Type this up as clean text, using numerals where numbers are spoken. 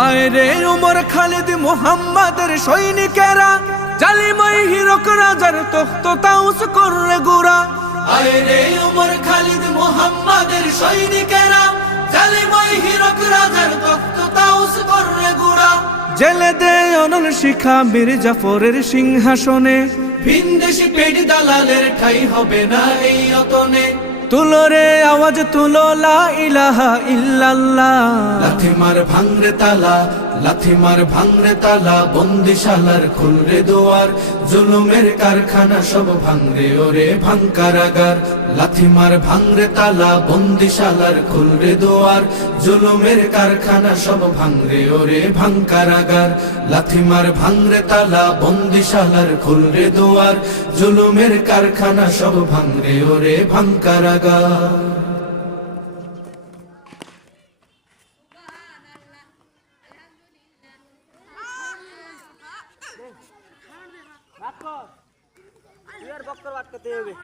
আয় রে উমর খালিদ মুহাম্মাদের সৈনিকেরা, জালিমাই হিরক রাজার তখ্ত তাউস করে গোরা। আয় রে উমর খালিদ মুহাম্মাদের সৈনিকেরা, জালিমাই হিরক রাজার তখ্ত তাউস করে গোরা। জেলে দে অনল শিখা মীর জাফরের সিংহাসনে, ভিনদেশি পেট দালালের ঠাই হবে না এই অতনে। তুলো রে আওয়াজ তুলো লা ইলাহা ইল্লাল্লাহ। লাথি মার ভাঙরে তালা, লাথি মার ভাঙরে তালা, বন্দিশালার খুলরে দুয়ার, জুলুমের কারখানা সব ভাঙরে ওরে ভাঙ কারাগার। লাথি মার ভাঙরে তালা, বন্দিশালার খুলরে দুয়ার, জুলুমের কারখানা সব ভাঙরে ওরে ভাঙ কারাগার। লাথি মার ভাঙরে তালা, বন্দিশালার খুলরে দুয়ার, জুলুমের কারখানা সব ভাঙরে ওরে ভাঙ কারাগার। বক্তব্য